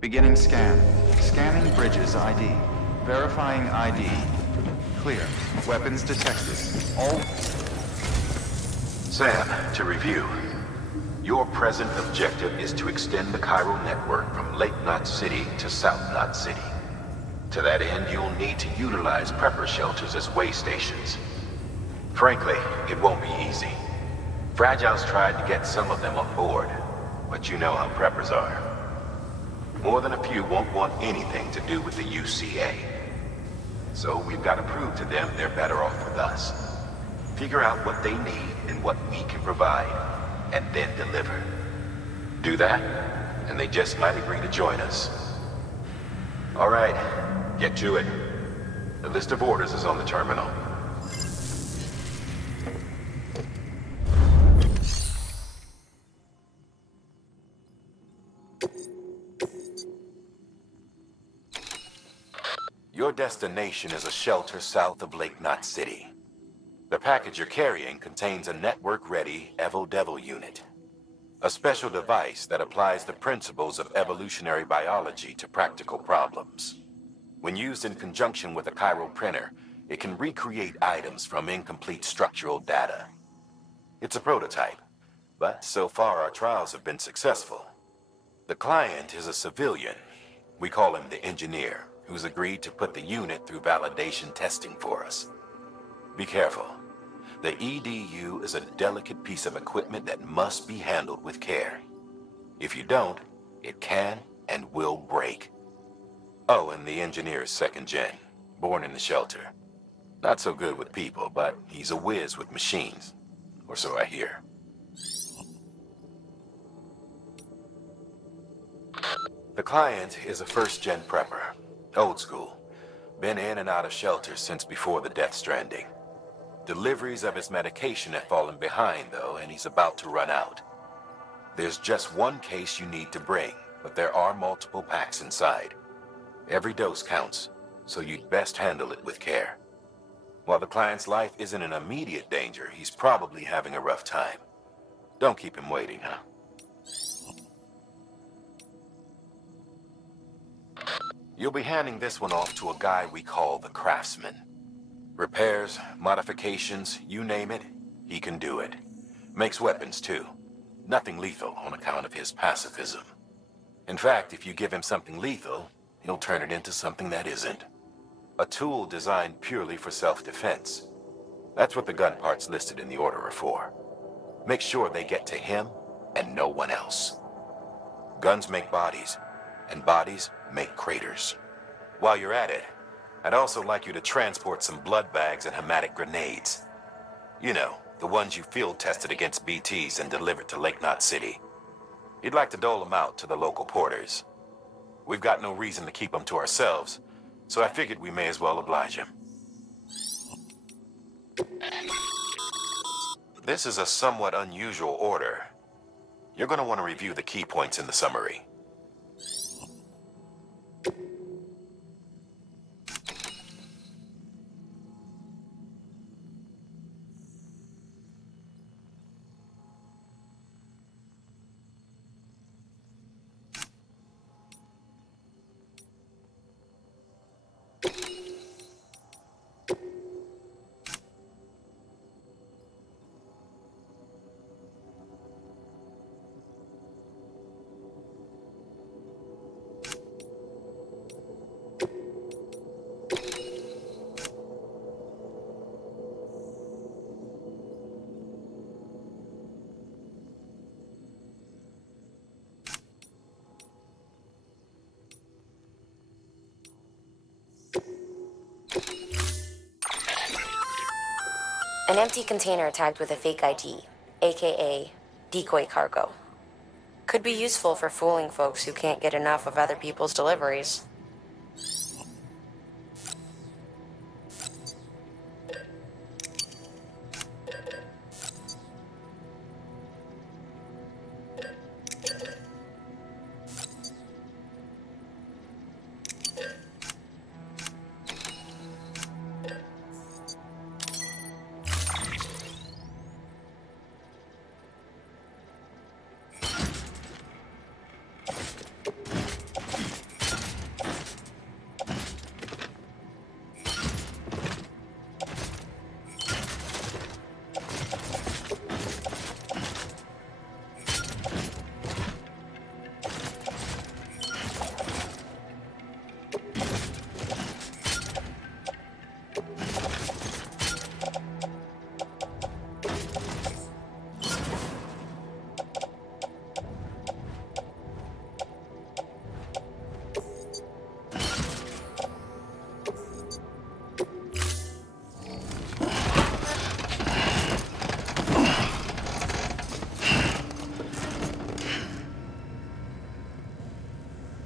Beginning scan. Scanning bridges ID. Verifying ID. Clear. Weapons detected. All... Sam, to review. Your present objective is to extend the chiral network from Lake Knot City to South Knot City. To that end, you'll need to utilize prepper shelters as way stations. Frankly, it won't be easy. Fragile's tried to get some of them on board, but you know how preppers are. More than a few won't want anything to do with the UCA. So we've got to prove to them they're better off with us. Figure out what they need and what we can provide, and then deliver. Do that, and they just might agree to join us. All right, get to it. The list of orders is on the terminal. Your destination is a shelter south of Lake Knot City. The package you're carrying contains a network-ready Evo-Devil unit. A special device that applies the principles of evolutionary biology to practical problems. When used in conjunction with a chiral printer, it can recreate items from incomplete structural data. It's a prototype, but so far our trials have been successful. The client is a civilian. We call him the engineer, who's agreed to put the unit through validation testing for us. Be careful. The EDU is a delicate piece of equipment that must be handled with care. If you don't, it can and will break. Oh, and the engineer is second gen, born in the shelter. Not so good with people, but he's a whiz with machines, or so I hear. The client is a first-gen prepper, old school. Been in and out of shelters since before the Death Stranding. Deliveries of his medication have fallen behind, though, and he's about to run out. There's just one case you need to bring, but there are multiple packs inside. Every dose counts, so you'd best handle it with care. While the client's life isn't in immediate danger, he's probably having a rough time. Don't keep him waiting, huh? You'll be handing this one off to a guy we call the Craftsman. Repairs, modifications, you name it, he can do it. Makes weapons, too. Nothing lethal on account of his pacifism. In fact, if you give him something lethal, he'll turn it into something that isn't. A tool designed purely for self-defense. That's what the gun parts listed in the order are for. Make sure they get to him and no one else. Guns make bodies, and bodies make craters. While you're at it, I'd also like you to transport some blood bags and hematic grenades. You know, the ones you field tested against BTs and delivered to Lake Knot City. You'd like to dole them out to the local porters. We've got no reason to keep them to ourselves, so I figured we may as well oblige him. This is a somewhat unusual order. You're going to want to review the key points in the summary. An empty container tagged with a fake ID, aka decoy cargo. Could be useful for fooling folks who can't get enough of other people's deliveries.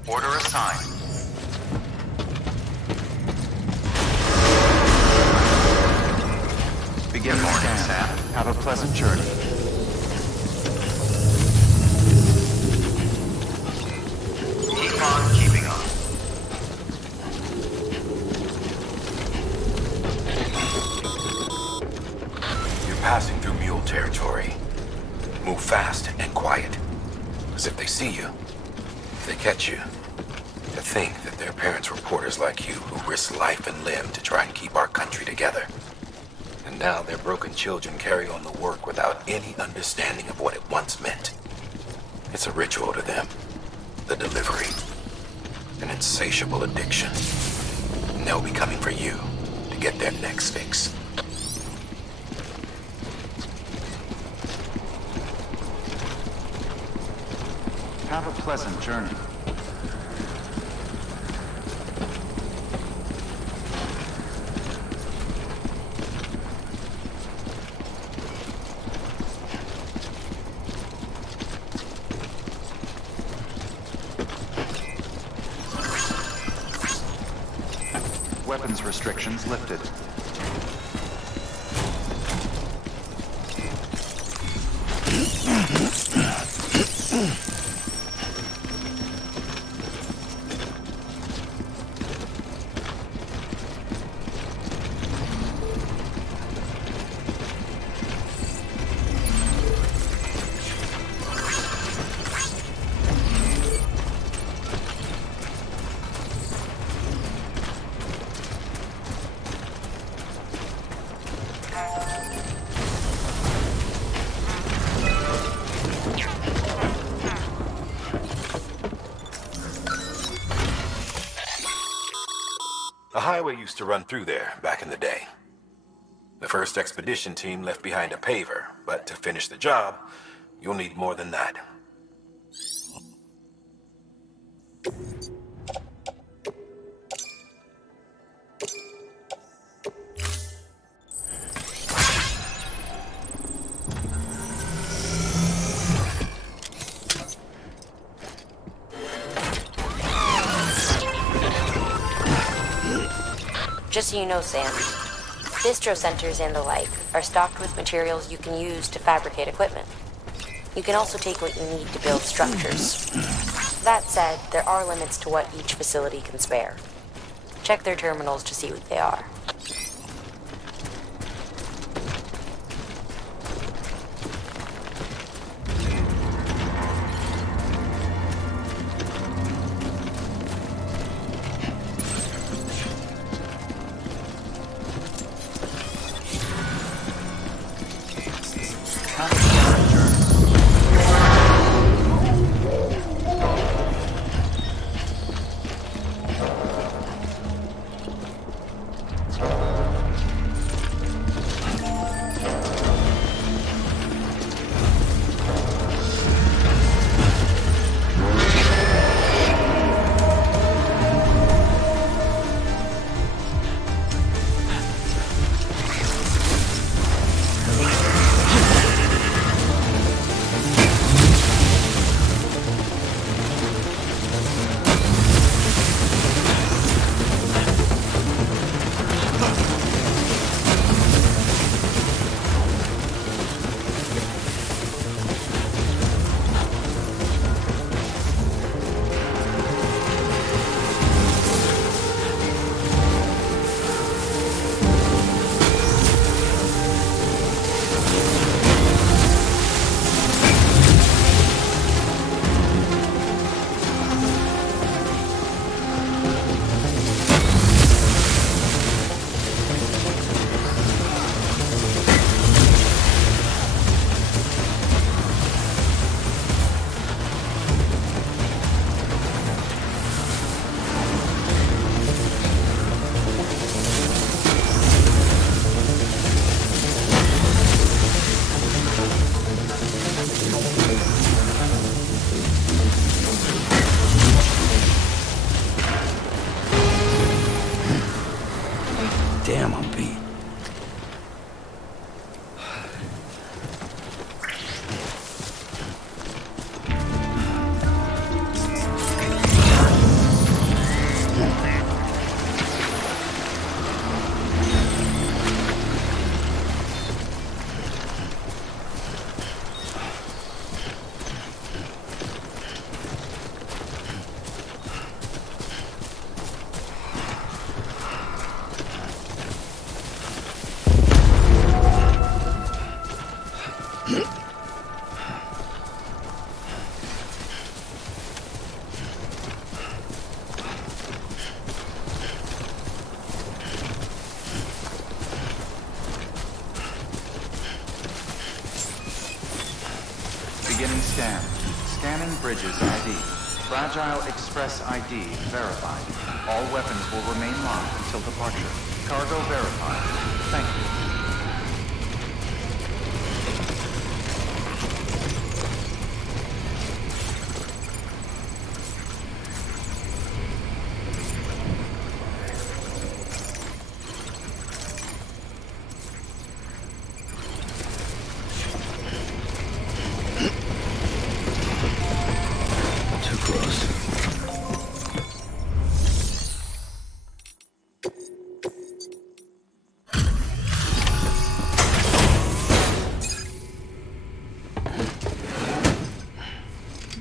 Order assigned. Begin the scan. Sam. Have a pleasant journey. Keep on keeping on. You're passing through mule territory. Move fast and quiet. Because if they see you, if they catch you, to think that their parents were porters like you who risked life and limb to try and keep our country together. And now their broken children carry on the work without any understanding of what it once meant. It's a ritual to them. The delivery. An insatiable addiction. And they'll be coming for you to get their next fix. Have a pleasant journey. Weapons restrictions lifted. A highway used to run through there back in the day. The first expedition team left behind a paver, but to finish the job, you'll need more than that. Just so you know, Sam, distro centers and the like are stocked with materials you can use to fabricate equipment. You can also take what you need to build structures. That said, there are limits to what each facility can spare. Check their terminals to see what they are. scanned. Scanning bridges ID. Fragile Express ID verified. All weapons will remain locked until departure. Cargo verified. Thank you.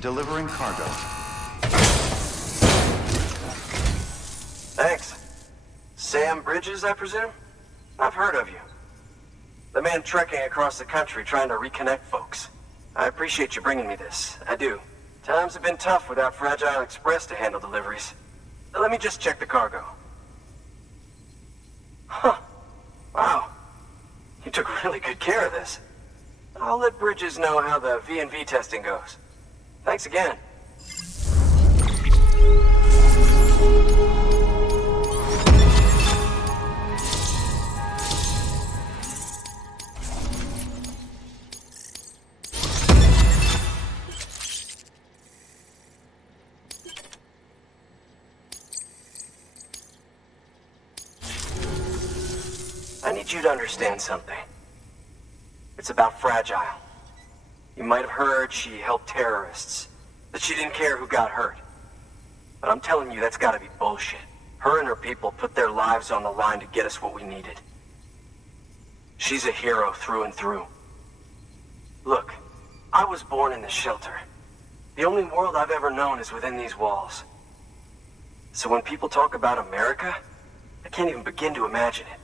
Delivering cargo. Thanks. Sam Bridges, I presume? I've heard of you. The man trekking across the country trying to reconnect folks. I appreciate you bringing me this. I do. Times have been tough without Fragile Express to handle deliveries. Let me just check the cargo. Huh. Wow. You took really good care of this. I'll let Bridges know how the V&V testing goes. Thanks again. I need you to understand something. It's about Fragile. You might have heard she helped terrorists, that she didn't care who got hurt. But I'm telling you, that's gotta be bullshit. Her and her people put their lives on the line to get us what we needed. She's a hero through and through. Look, I was born in this shelter. The only world I've ever known is within these walls. So when people talk about America, I can't even begin to imagine it.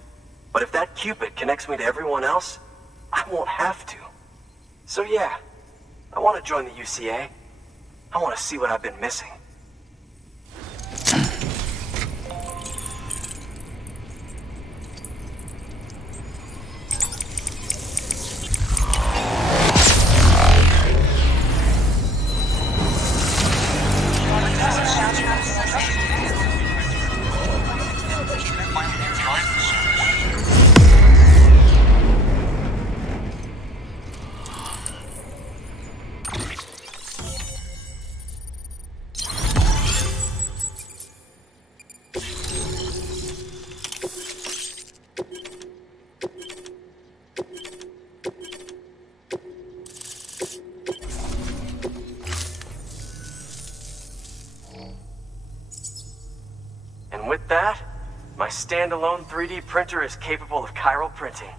But if that Cupid connects me to everyone else, I won't have to. So yeah, I want to join the UCA. I want to see what I've been missing. With that, my standalone 3D printer is capable of chiral printing.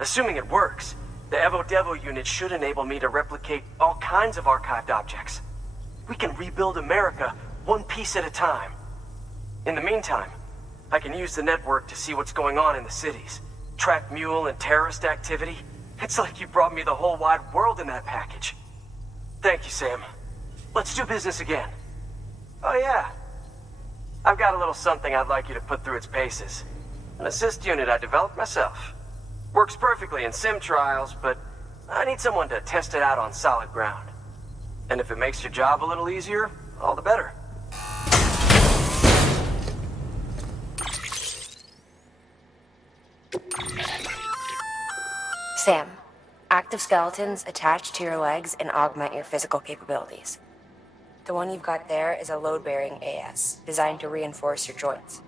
Assuming it works, the Evo Devo unit should enable me to replicate all kinds of archived objects. We can rebuild America one piece at a time. In the meantime, I can use the network to see what's going on in the cities, track mule and terrorist activity. It's like you brought me the whole wide world in that package. Thank you, Sam. Let's do business again. Oh yeah. I've got a little something I'd like you to put through its paces. An assist unit I developed myself. Works perfectly in sim trials, but I need someone to test it out on solid ground. And if it makes your job a little easier, all the better. Sam, active skeletons attach to your legs and augment your physical capabilities. The one you've got there is a load-bearing AS, designed to reinforce your joints.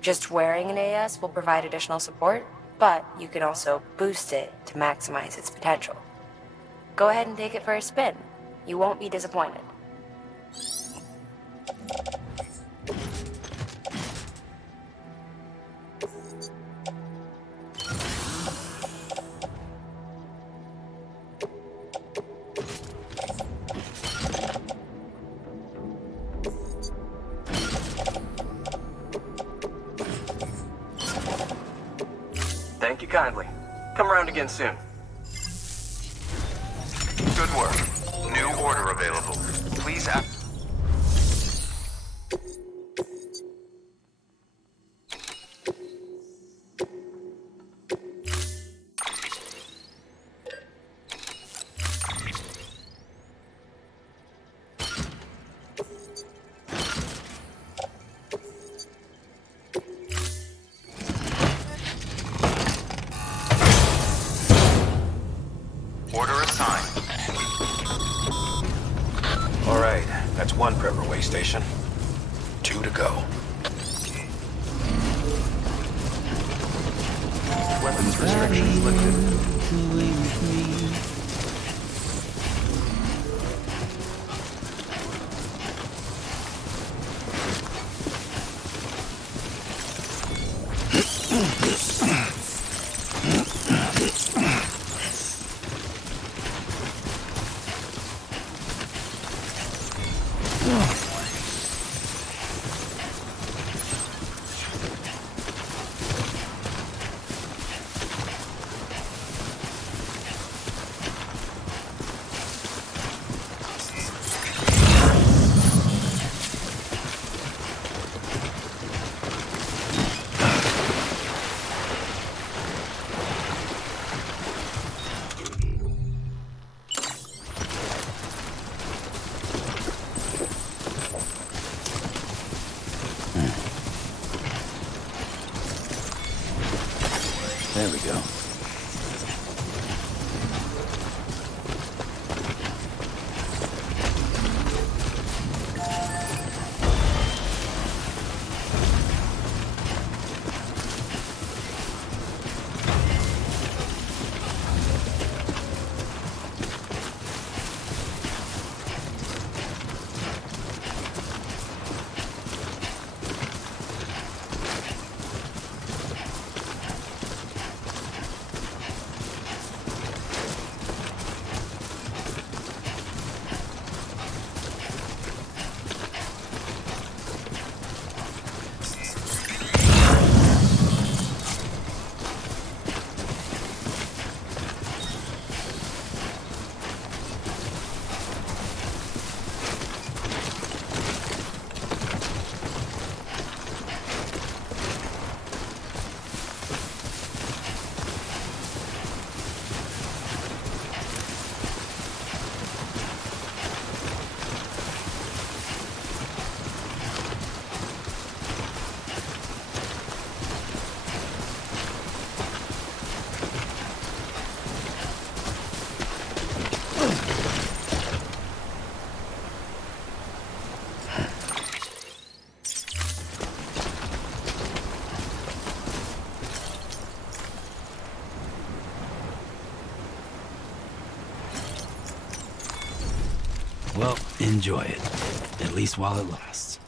Just wearing an AS will provide additional support, but you can also boost it to maximize its potential. Go ahead and take it for a spin. You won't be disappointed. Thank you kindly. Come around again soon. Good work. New order available. Please act. prepper way station. 2 to go. Weapons restrictions lifted. There we go. Well, enjoy it. At least while it lasts.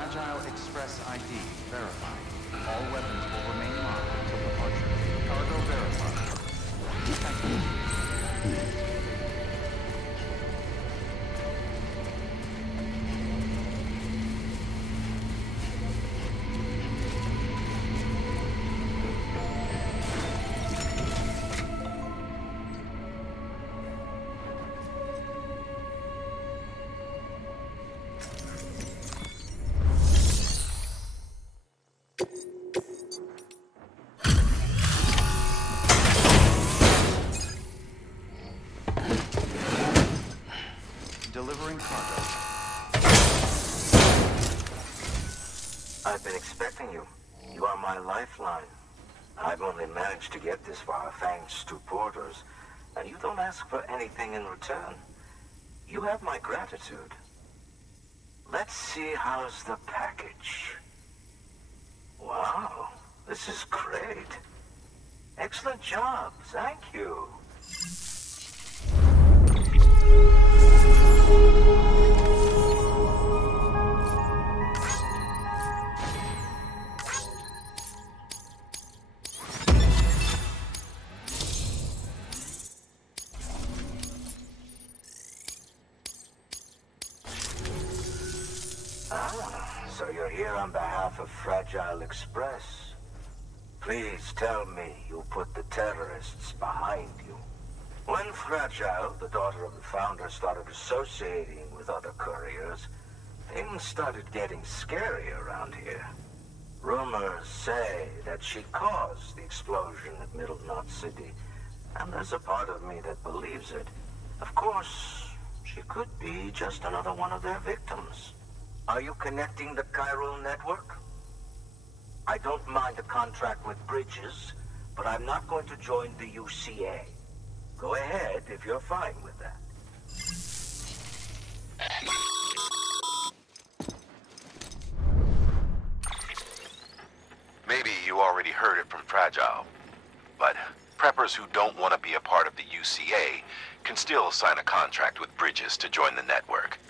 Fragile Express ID verified. All weapons will remain locked until departure. Cargo verified. Thank you. Delivering cargo. I've been expecting you. You are my lifeline. I've only managed to get this far thanks to porters, and you don't ask for anything in return. You have my gratitude. Let's see how's the package. Wow, this is great. Excellent job, thank you. So you're here on behalf of Fragile Express. Please tell me you put the terrorists behind you. When Fragile, the daughter of the founder, started associating with other couriers, things started getting scary around here. Rumors say that she caused the explosion at Middle Knot City, and there's a part of me that believes it. Of course, she could be just another one of their victims. Are you connecting the chiral network? I don't mind a contract with Bridges, but I'm not going to join the UCA. Go ahead if you're fine with that. Maybe you already heard it from Fragile, but preppers who don't want to be a part of the UCA can still sign a contract with Bridges to join the network.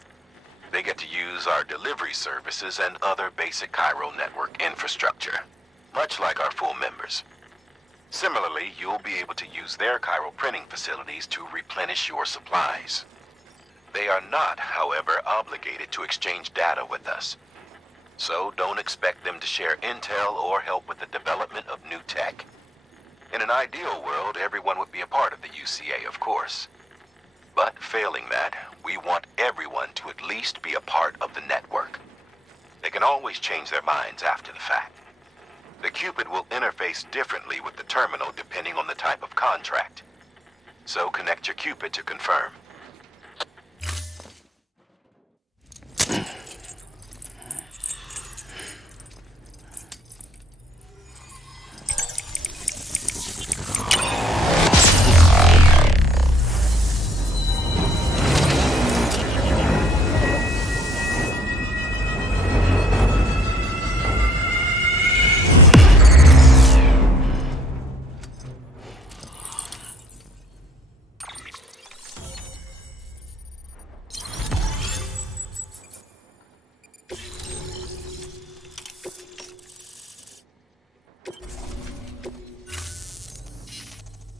They get to use our delivery services and other basic chiral network infrastructure, much like our full members. Similarly, you'll be able to use their chiral printing facilities to replenish your supplies. They are not, however, obligated to exchange data with us. So don't expect them to share intel or help with the development of new tech. In an ideal world, everyone would be a part of the UCA, of course. But failing that, we want everyone to at least be a part of the network. They can always change their minds after the fact. The Cupid will interface differently with the terminal depending on the type of contract. So connect your Cupid to confirm.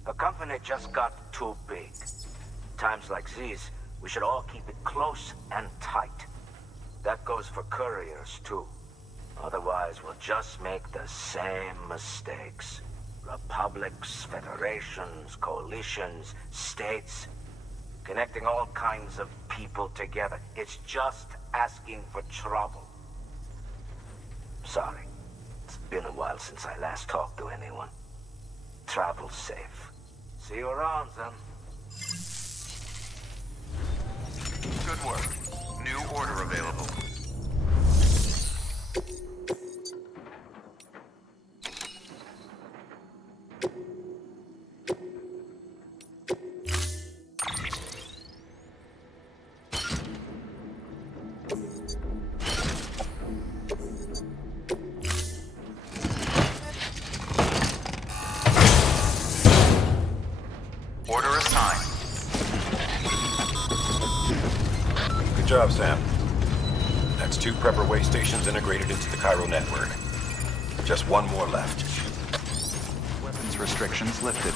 The company just got too big. Times like these, we should all keep it close and tight. That goes for couriers, too. Otherwise, we'll just make the same mistakes. Republics, federations, coalitions, states, connecting all kinds of people together. It's just asking for trouble. Sorry. It's been a while since I last talked to anyone. Travel safe. See you around, then. Good work. New order available. Order assigned. Good job, Sam. That That's 2 prepper way stations integrated into the Cairo network. Just 1 more left. Weapons restrictions lifted.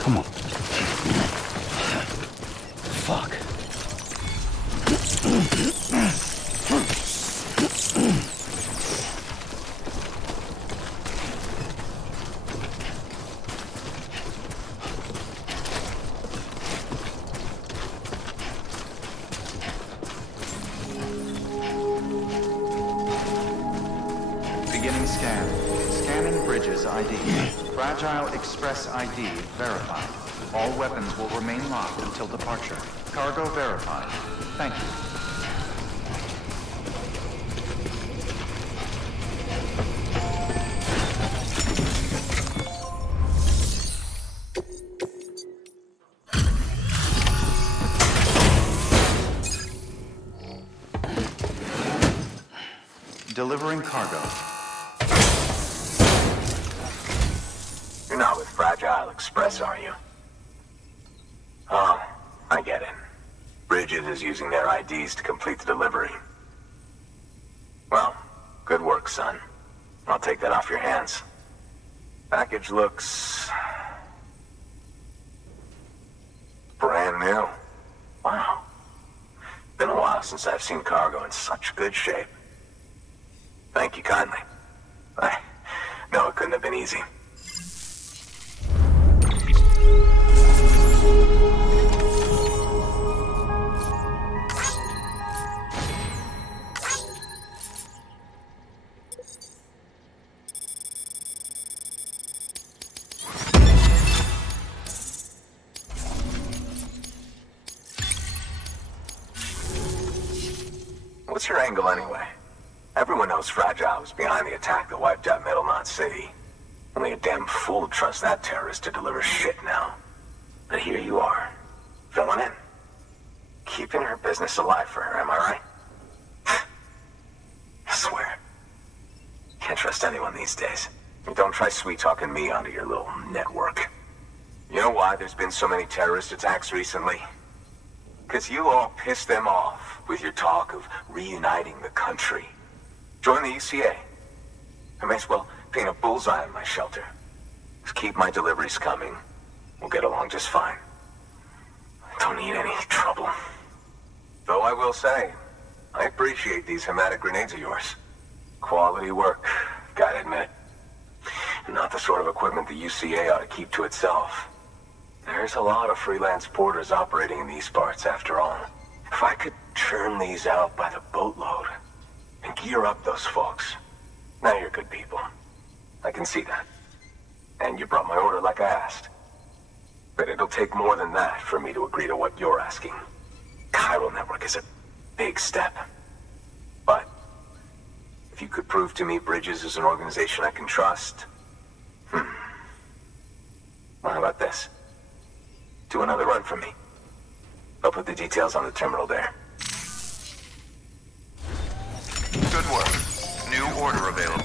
Come on. Fuck. Beginning scan. Scanning bridges ID. Fragile Express ID verified. All weapons will remain locked until departure. Cargo verified. Thank you. Delivering cargo. You're not with Fragile Express, are you? Oh, I get it. Bridget is using their IDs to complete the delivery. Well, good work, son. I'll take that off your hands. Package looks... brand new. Wow. Been a while since I've seen cargo in such good shape. Thank you kindly. I know it couldn't have been easy. What's your angle anyway? Everyone knows Fragile was behind the attack that wiped out Middle Knot City. Only a damn fool would trust that terrorist to deliver shit now. But here you are, filling in. Keeping her business alive for her, am I right? I swear. Can't trust anyone these days. And don't try sweet-talking me onto your little network. You know why there's been so many terrorist attacks recently? Because you all pissed them off with your talk of reuniting the country. Join the UCA. I may as well paint a bullseye on my shelter. Just keep my deliveries coming. We'll get along just fine. Don't need any trouble. Though I will say, I appreciate these hematic grenades of yours. Quality work, gotta admit. Not the sort of equipment the UCA ought to keep to itself. There's a lot of freelance porters operating in these parts, after all. If I could churn these out by the boatload and gear up those folks. Now you're good people. I can see that. And you brought my order like I asked. But it'll take more than that for me to agree to what you're asking. Chiral Network is a big step. But if you could prove to me Bridges is an organization I can trust... Well, how about this? Do another run for me. I'll put the details on the terminal there. Good work. New order available.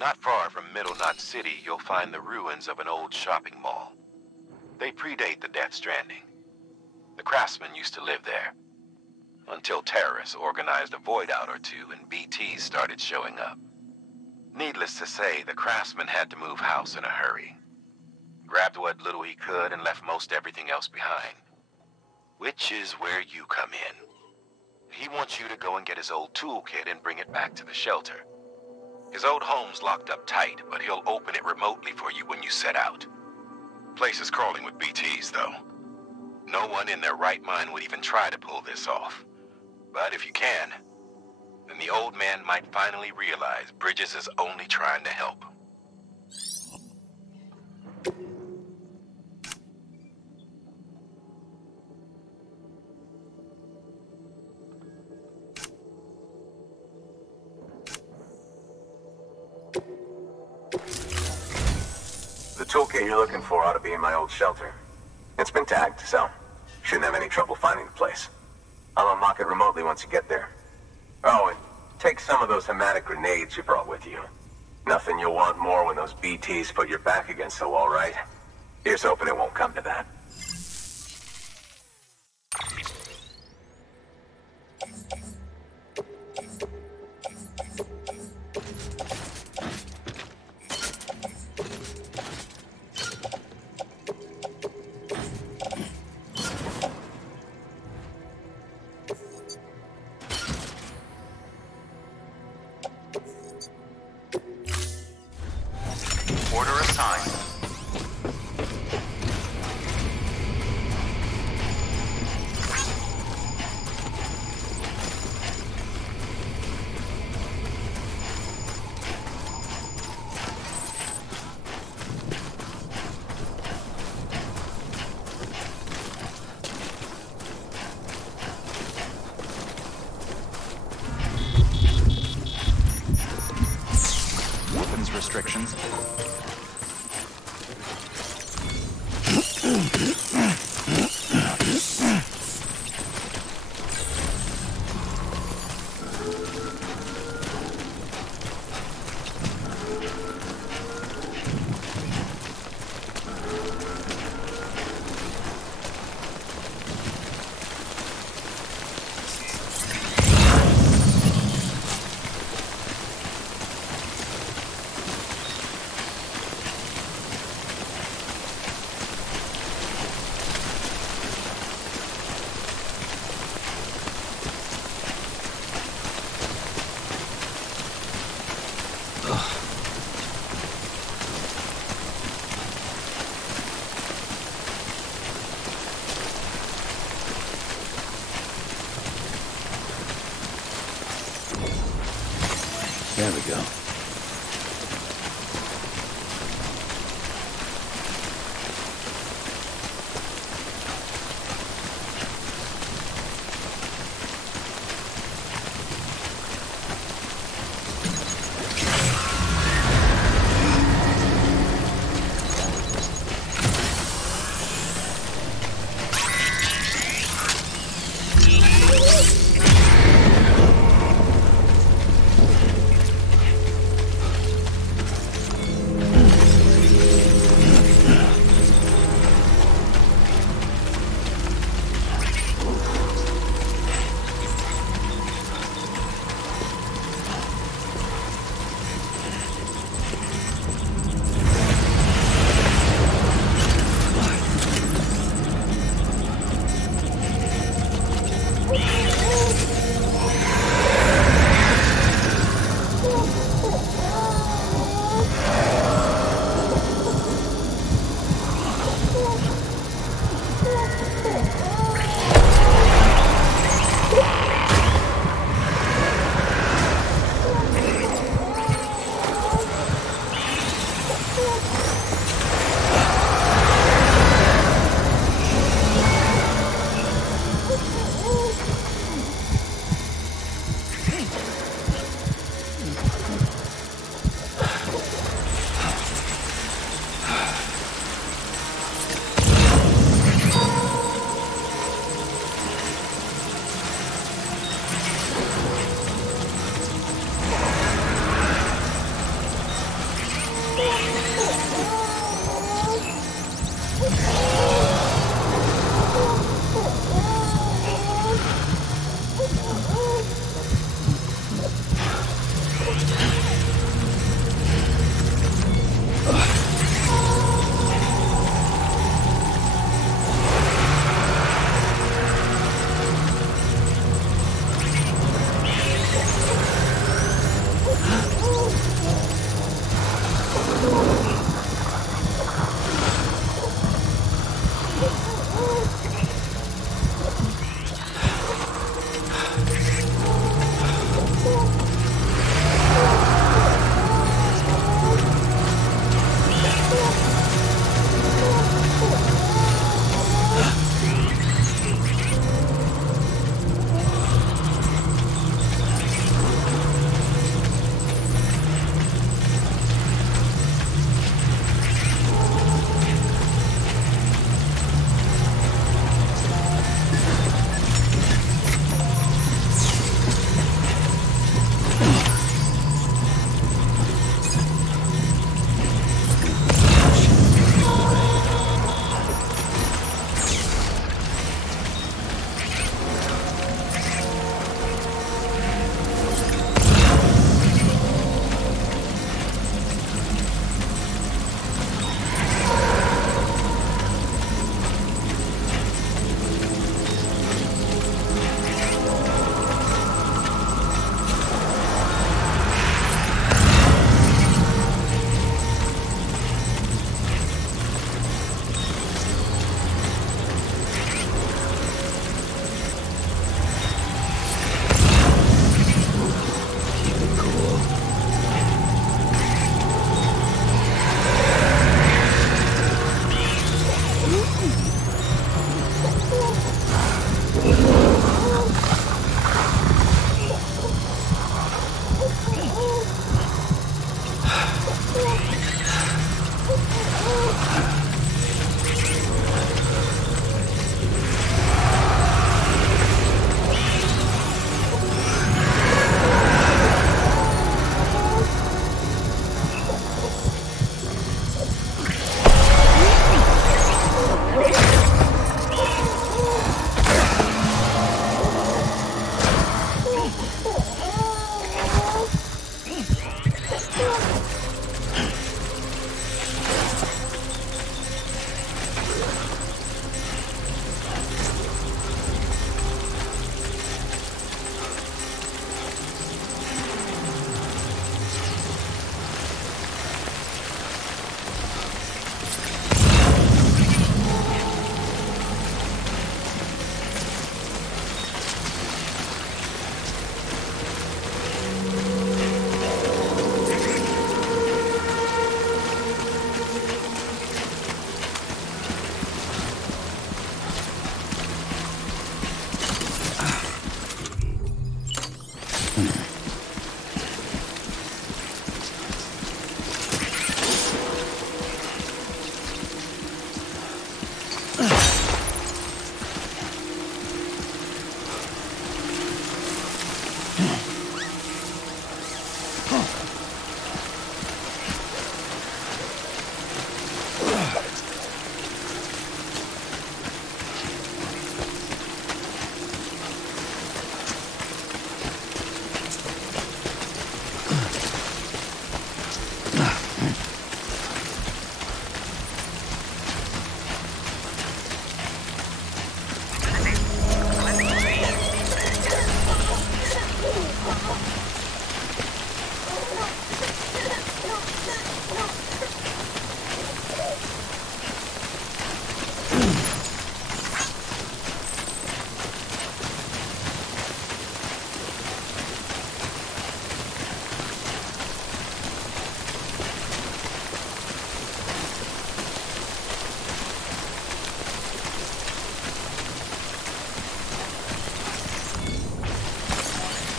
Not far from Middle Knot City, you'll find the ruins of an old shopping mall. They predate the Death Stranding. The craftsmen used to live there. Until terrorists organized a void out or two and BTs started showing up. Needless to say, the craftsman had to move house in a hurry. Grabbed what little he could and left most everything else behind. Which is where you come in. He wants you to go and get his old toolkit and bring it back to the shelter. His old home's locked up tight, but he'll open it remotely for you when you set out. Place is crawling with BTs, though. No one in their right mind would even try to pull this off. But if you can, then the old man might finally realize Bridges is only trying to help. The toolkit you're looking for ought to be in my old shelter. It's been tagged, so shouldn't have any trouble finding the place. I'll unlock it remotely once you get there. Oh, and take some of those hematic grenades you brought with you. Nothing you'll want more when those BTs put your back against the wall, right? Here's hoping it won't come to that. Order assigned. Weapons restrictions. There we go.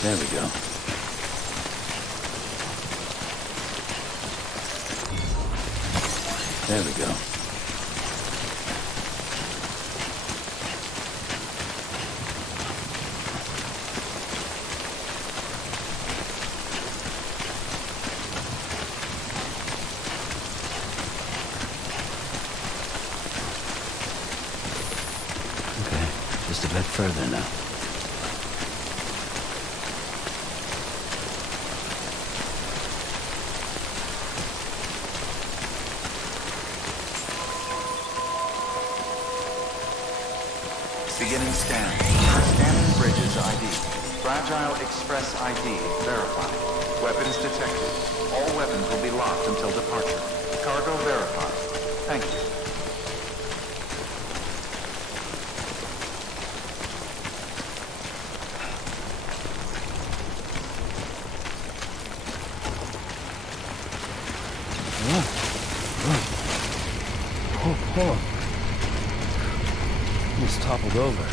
There we go. There we go. Okay, just a bit further now. Beginning scan. Scanning bridges ID. Fragile Express ID verified. Weapons detected. All weapons will be locked until departure. Cargo verified. Thank you. Oh. Almost toppled over.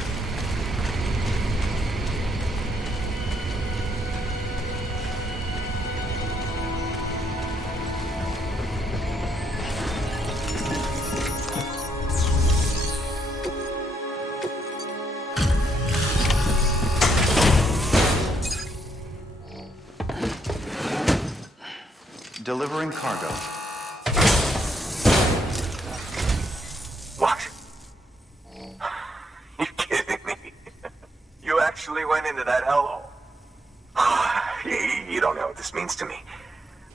Delivering cargo. What? You kidding me? You actually went into that hellhole? You don't know what this means to me.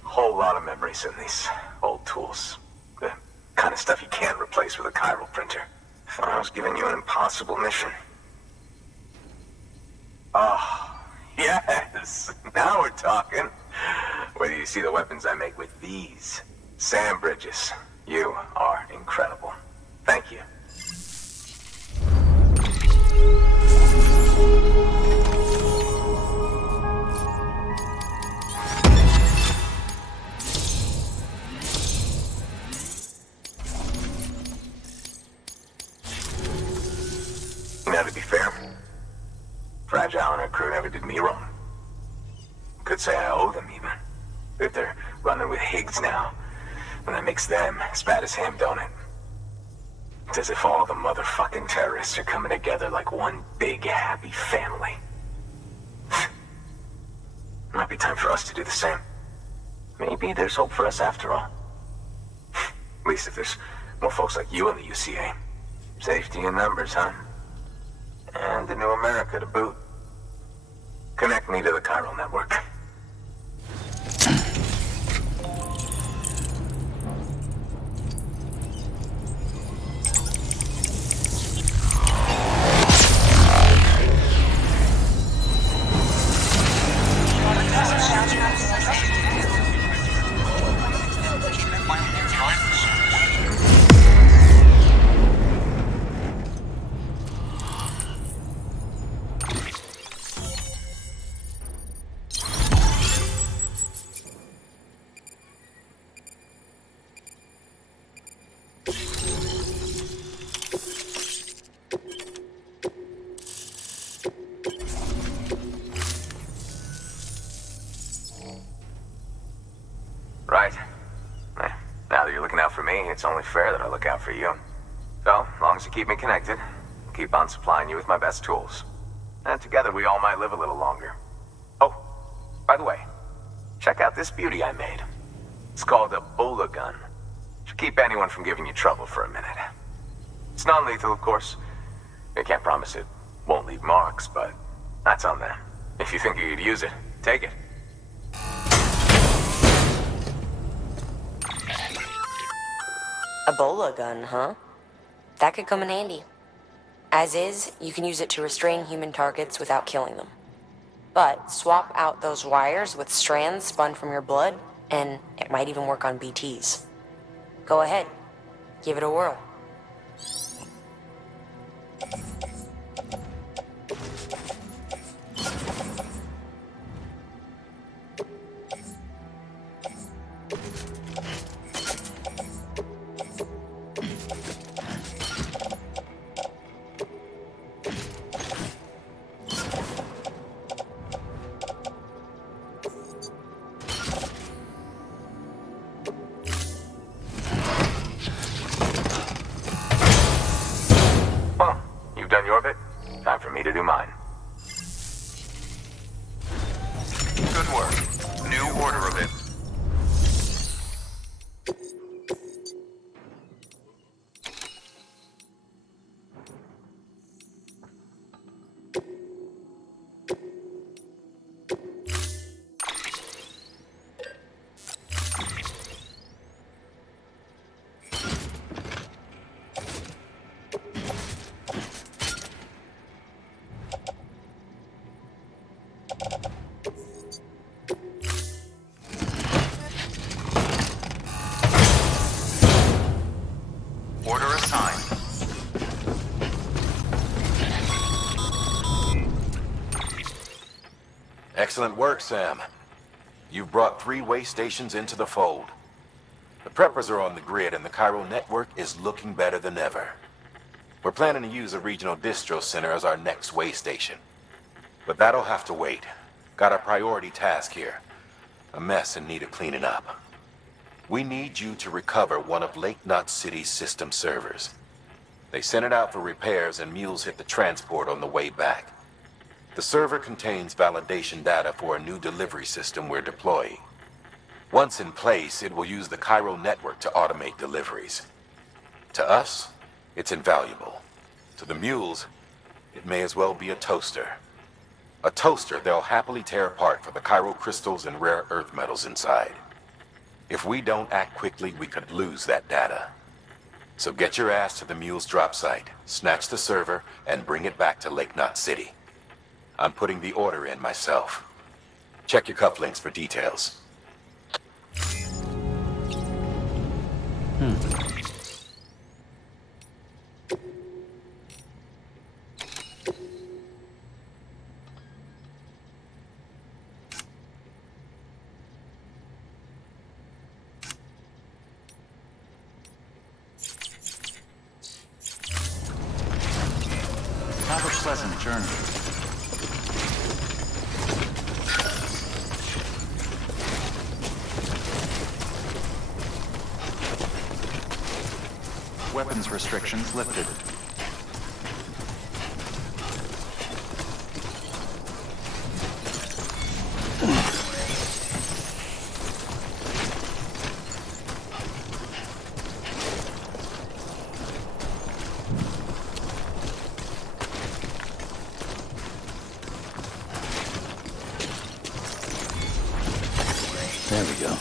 A whole lot of memories in these old tools. The kind of stuff you can't replace with a chiral printer. Thought I was giving you an impossible mission. Oh, yes. Now we're talking. Whether you see the weapons I make with these sand bridges, you are incredible. Thank you. Now, to be fair, Fragile and her crew never did me wrong. Could say I owe them even. If they're running with Higgs now, then that makes them as bad as him, don't it? It's as if all the motherfucking terrorists are coming together like one big happy family. Might be time for us to do the same. Maybe there's hope for us after all. At least if there's more folks like you in the UCA. Safety in numbers, huh? And the new America to boot. Connect me to the chiral network. Right. Now that you're looking out for me, it's only fair that I look out for you. So, as long as you keep me connected, I'll keep on supplying you with my best tools. And together we all might live a little longer. Oh, by the way, check out this beauty I made. It's called a Bola gun. Should keep anyone from giving you trouble for a minute. It's non-lethal, of course. I can't promise it won't leave marks, but that's on them. If you think you could use it, take it. A Bola gun, huh? That could come in handy. As is, you can use it to restrain human targets without killing them. But swap out those wires with strands spun from your blood, and it might even work on BTs. Go ahead. Give it a whirl. order of it. Order assigned. Excellent work, Sam. You've brought 3 way stations into the fold. The preppers are on the grid and the chiral network is looking better than ever. We're planning to use a regional distro center as our next way station. But that'll have to wait. Got a priority task here. A mess in need of cleaning up. We need you to recover one of Lake Knot City's system servers. They sent it out for repairs and mules hit the transport on the way back. The server contains validation data for a new delivery system we're deploying. Once in place, it will use the chiral network to automate deliveries. To us, it's invaluable. To the mules, it may as well be a toaster. A toaster they'll happily tear apart for the chiral crystals and rare earth metals inside. If we don't act quickly, we could lose that data. So get your ass to the mule's drop site, snatch the server, and bring it back to Lake Knot City. I'm putting the order in myself. Check your cufflinks for details. Have a pleasant journey. Weapons restrictions lifted. There we go.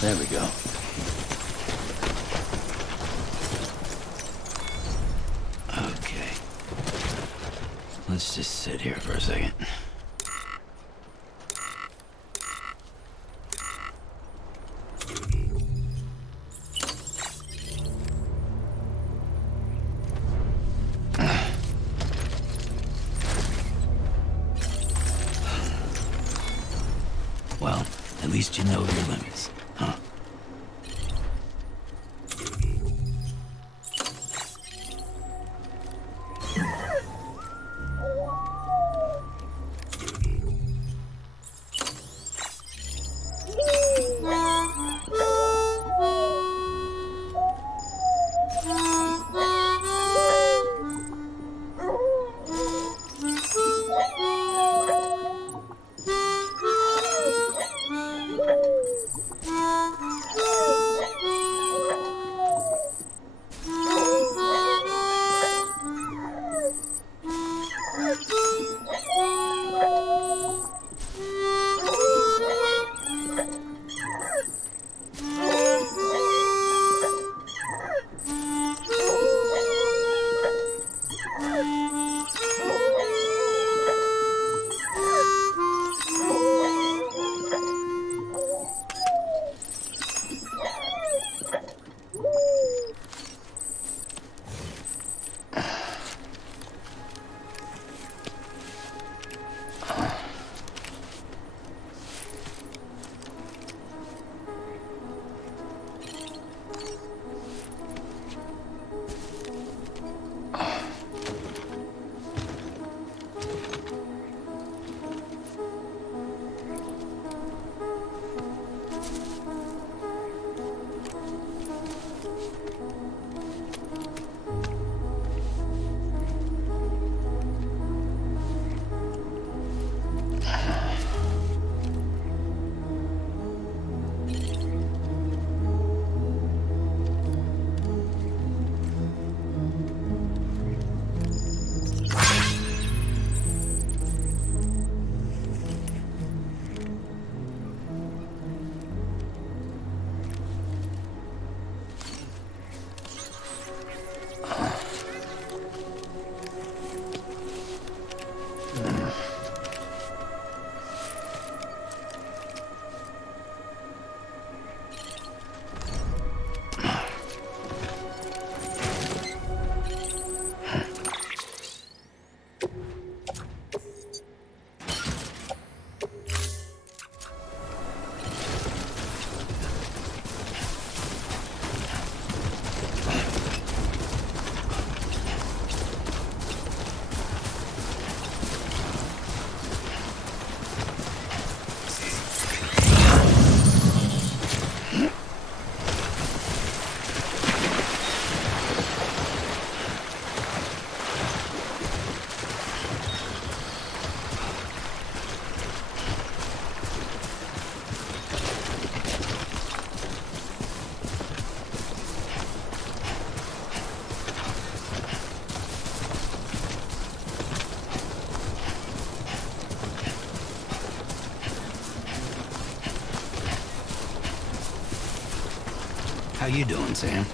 There we go. Okay. Let's just sit here for a second. Well, at least you know your limits, huh? How you doing, Sam?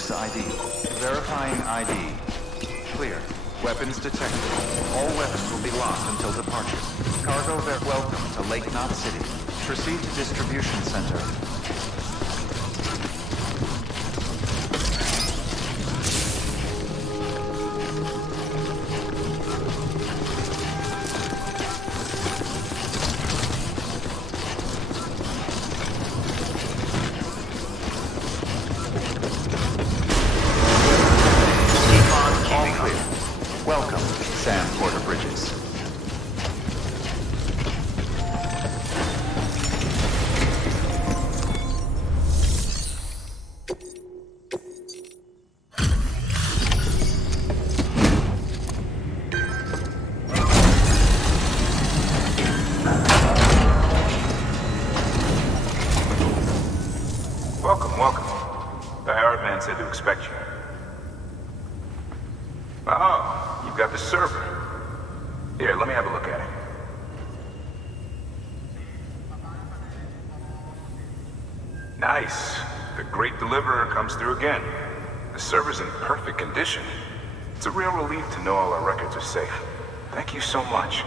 Bridges ID. Verifying ID. Clear. Weapons detected. All weapons will be locked until departure. Welcome to Lake Knot City. Proceed to distribution center. Welcome, Sam Porter Bridges. Welcome, welcome. The Arab man said to expect you. Oh, you've got the server. Here, let me have a look at it. Nice. The great deliverer comes through again. The server's in perfect condition. It's a real relief to know all our records are safe. Thank you so much.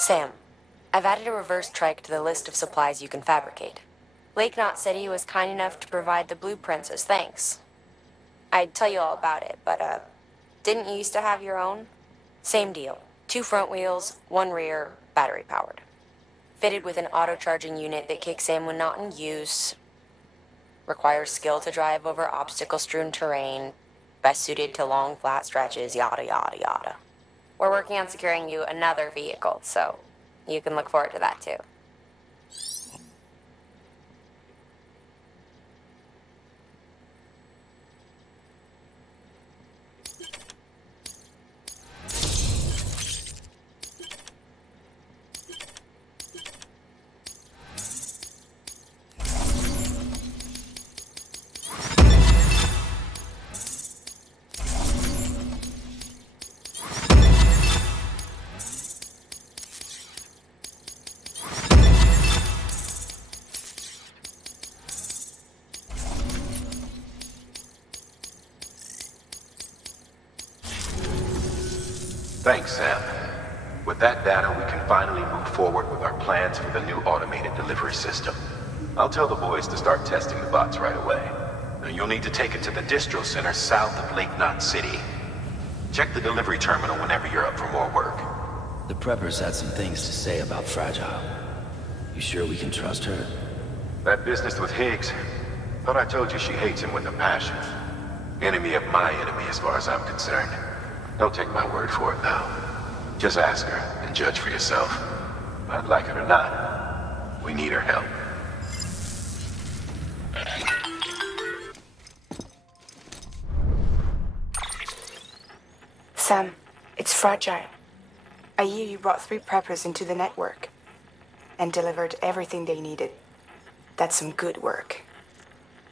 Sam, I've added a reverse trike to the list of supplies you can fabricate. Lake Knot City was kind enough to provide the blueprints as thanks. I'd tell you all about it, but, didn't you used to have your own? Same deal. 2 front wheels, 1 rear, battery-powered. Fitted with an auto-charging unit that kicks in when not in use. Requires skill to drive over obstacle-strewn terrain. Best suited to long, flat stretches, yada yada yada. We're working on securing you another vehicle, so you can look forward to that too. Thanks, Sam. With that data, we can finally move forward with our plans for the new automated delivery system. I'll tell the boys to start testing the bots right away. Now, you'll need to take it to the distro center south of Lake Knot City. Check the delivery terminal whenever you're up for more work. The preppers had some things to say about Fragile. You sure we can trust her? That business with Higgs, thought I told you she hates him with a passion. Enemy of my enemy as far as I'm concerned. Don't take my word for it, though. Just ask her and judge for yourself. I'd like it or not. We need her help. Sam, it's Fragile. I hear you brought 3 preppers into the network and delivered everything they needed. That's some good work.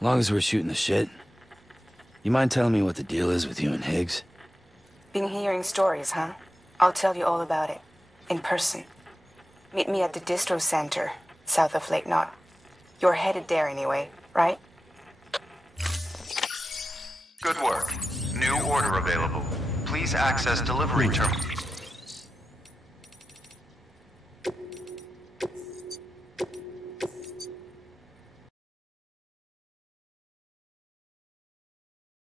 Long as we're shooting the shit. You mind telling me what the deal is with you and Higgs? Been hearing stories, huh? I'll tell you all about it. In person. Meet me at the distro center, south of Lake Knot. You're headed there anyway, right? Good work. New order available. Please access delivery terminal.